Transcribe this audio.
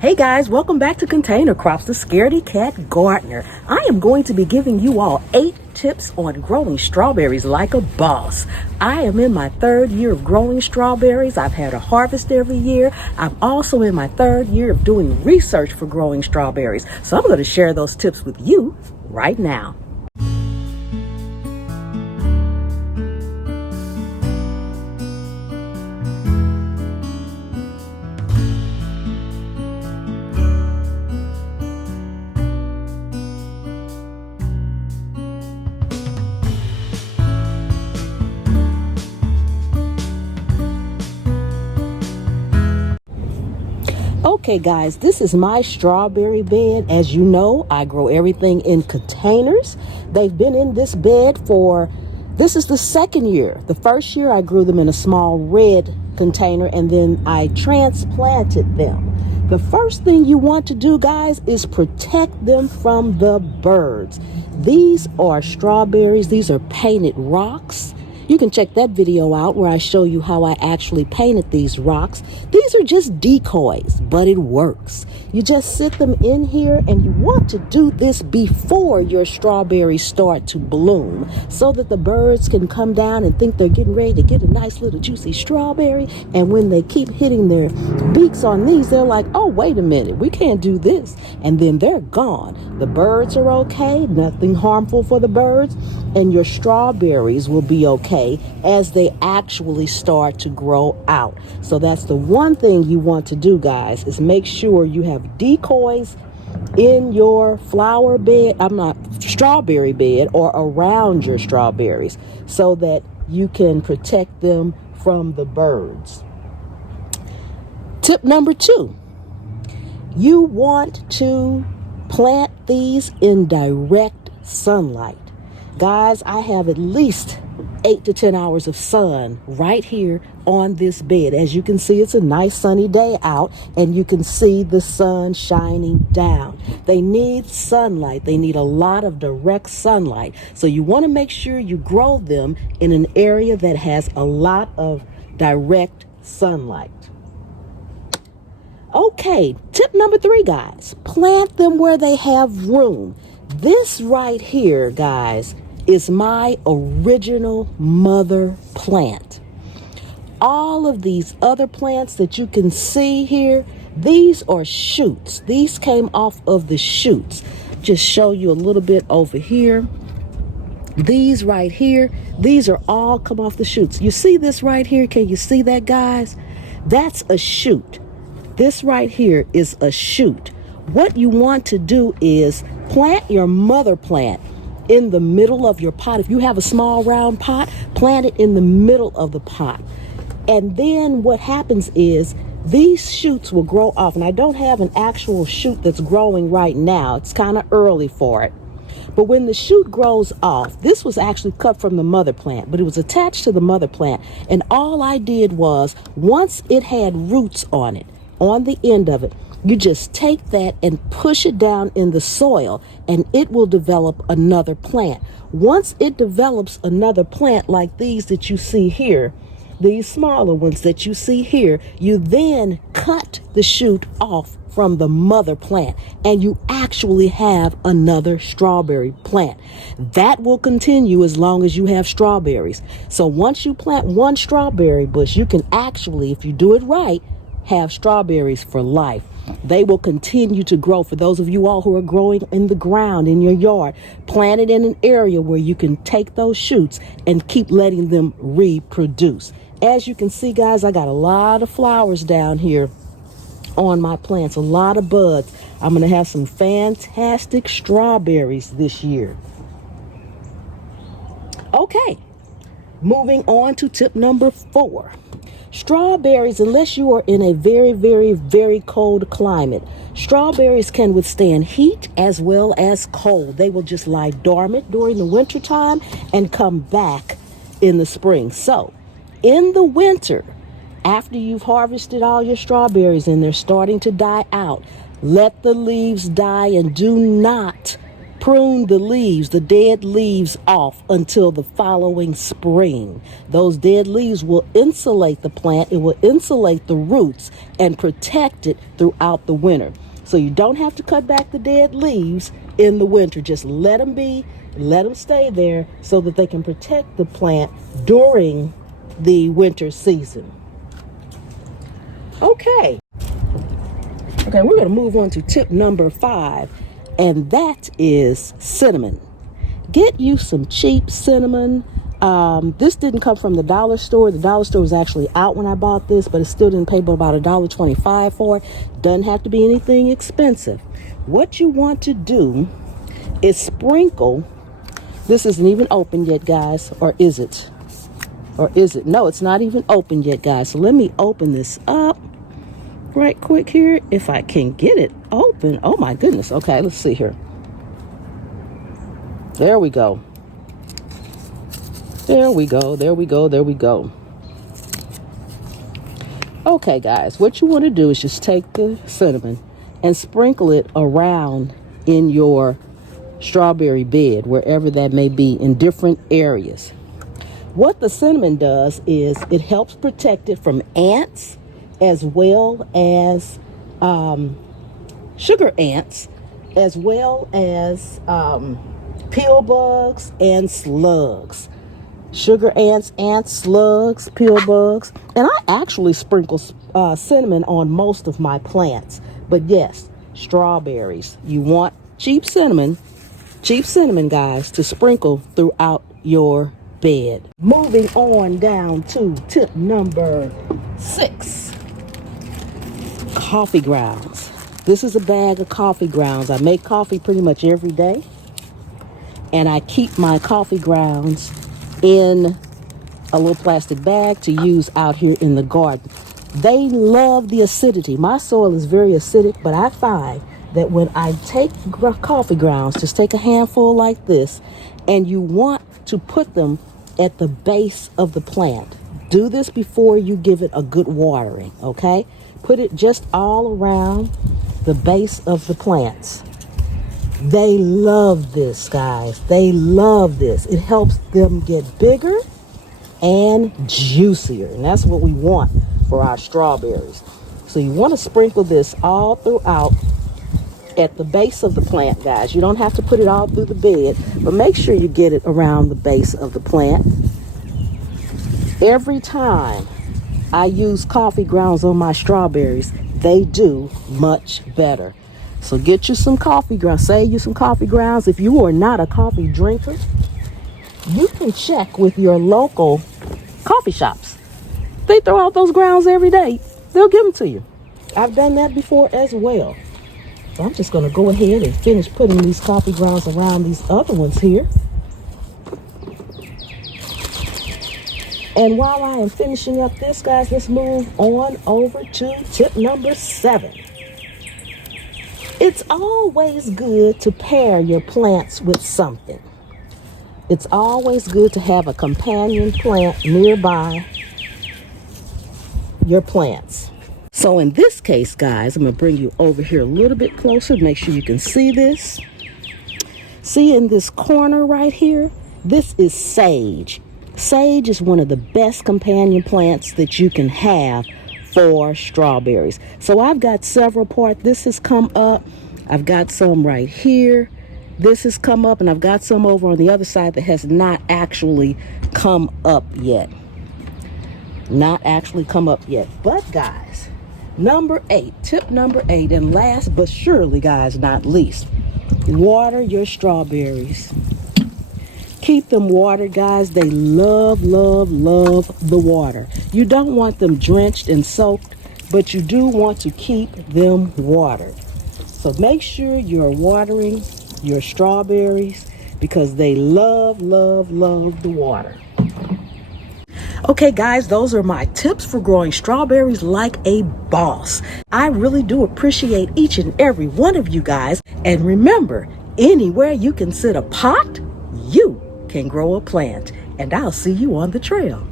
Hey guys, welcome back to Container Crops, the Scaredy Cat Gardener. I am going to be giving you all 8 tips on growing strawberries like a boss. I am in my 3rd year of growing strawberries. I've had a harvest every year. I'm also in my 3rd year of doing research for growing strawberries. So I'm going to share those tips with you right now. Okay guys, this is my strawberry bed. As you know, I grow everything in containers. They've been in this bed this is the 2nd year. The 1st year I grew them in a small red container and then I transplanted them. The first thing you want to do, guys, is protect them from the birds. These are strawberries. These are painted rocks. You can check that video out where I show you how I actually painted these rocks. These are just decoys, but it works. You just sit them in here, and you want to do this before your strawberries start to bloom so that the birds can come down and think they're getting ready to get a nice little juicy strawberry. And when they keep hitting their beaks on these, they're like, oh, wait a minute, we can't do this. And then they're gone. The birds are okay, nothing harmful for the birds, and your strawberries will be okay as they actually start to grow out. So that's the one thing you want to do, guys, is make sure you have decoys in your strawberry bed or around your strawberries so that you can protect them from the birds. Tip number 2, you want to plant these in direct sunlight. Guys, I have at least 8 to 10 hours of sun right here on this bed. As you can see, it's a nice sunny day out and you can see the sun shining down. They need sunlight. They need a lot of direct sunlight. So you want to make sure you grow them in an area that has a lot of direct sunlight. Okay, tip number 3, guys, plant them where they have room. This right here, guys, is my original mother plant. All of these other plants that you can see here, these are shoots. These came off of the shoots. Just show you a little bit over here. These right here, these are all come off the shoots. You see this right here? Can you see that, guys? That's a shoot. This right here is a shoot. What you want to do is plant your mother plant in the middle of your pot. If you have a small round pot, plant it in the middle of the pot. And then what happens is these shoots will grow off. And I don't have an actual shoot that's growing right now. It's kind of early for it. But when the shoot grows off, this was actually cut from the mother plant, but it was attached to the mother plant. And all I did was, once it had roots on it, on the end of it, you just take that and push it down in the soil and it will develop another plant. Once it develops another plant like these that you see here, these smaller ones that you see here, you then cut the shoot off from the mother plant and you actually have another strawberry plant. That will continue as long as you have strawberries. So once you plant one strawberry bush, you can actually, if you do it right, have strawberries for life. They will continue to grow. For those of you all who are growing in the ground in your yard, plant it in an area where you can take those shoots and keep letting them reproduce. As you can see, guys, I got a lot of flowers down here on my plants, a lot of buds. I'm going to have some fantastic strawberries this year. Okay, moving on to tip number 4. Strawberries, unless you are in a very, very, very cold climate, strawberries can withstand heat as well as cold. They will just lie dormant during the winter time and come back in the spring. So in the winter, after you've harvested all your strawberries and they're starting to die out, let the leaves die and do not Prune the leaves, the dead leaves off until the following spring. Those dead leaves will insulate the plant. It will insulate the roots and protect it throughout the winter. So you don't have to cut back the dead leaves in the winter. Just let them be, let them stay there so that they can protect the plant during the winter season. Okay, we're going to move on to tip number 5, and that is cinnamon. Get you some cheap cinnamon. This didn't come from the dollar store. The dollar store was actually out when I bought this, but it still didn't pay but about $1.25 for it. Doesn't have to be anything expensive. What you want to do is sprinkle. This isn't even open yet, guys, or is it? Or is it? No, it's not even open yet, guys. So let me open this up right quick here, if I can get it open. Oh my goodness. Okay, let's see here. There we go. There we go. There we go. There we go. Okay, guys, what you want to do is just take the cinnamon and sprinkle it around in your strawberry bed, wherever that may be, in different areas. What the cinnamon does is it helps protect it from ants, as well as sugar ants, as well as pill bugs and slugs. Sugar ants, slugs, pill bugs. And I actually sprinkle cinnamon on most of my plants. But yes, strawberries. You want cheap cinnamon, guys, to sprinkle throughout your bed. Moving on down to tip number 6. Coffee grounds. This is a bag of coffee grounds. I make coffee pretty much every day, and I keep my coffee grounds in a little plastic bag to use out here in the garden. They love the acidity. My soil is very acidic, but I find that when I take coffee grounds, just take a handful like this, and you want to put them at the base of the plant. Do this before you give it a good watering, okay? Put it just all around the base of the plants. They love this, guys. They love this. It helps them get bigger and juicier, and that's what we want for our strawberries. So you want to sprinkle this all throughout at the base of the plant, guys. You don't have to put it all through the bed, but make sure you get it around the base of the plant. Every time I use coffee grounds on my strawberries, they do much better. So get you some coffee grounds. Save you some coffee grounds. If you are not a coffee drinker, you can check with your local coffee shops. They throw out those grounds every day. They'll give them to you. I've done that before as well. So I'm just going to go ahead and finish putting these coffee grounds around these other ones here. And while I am finishing up this, guys, let's move on over to tip number 7. It's always good to pair your plants with something. It's always good to have a companion plant nearby your plants. So in this case, guys, I'm going to bring you over here a little bit closer. Make sure you can see this. See in this corner right here? This is sage. Sage is one of the best companion plants that you can have for strawberries. So I've got several parts. This has come up. I've got some right here. This has come up, and I've got some over on the other side that has not actually come up yet. Not actually come up yet. But guys, number 8, tip number 8, and last but surely, guys, not least, water your strawberries. Keep them watered, guys. They love, love, love the water. You don't want them drenched and soaked, but you do want to keep them watered. So make sure you're watering your strawberries because they love, love, love the water. Okay, guys, those are my tips for growing strawberries like a boss. I really do appreciate each and every one of you guys. And remember, anywhere you can sit a pot, you can grow a plant. And I'll see you on the trail.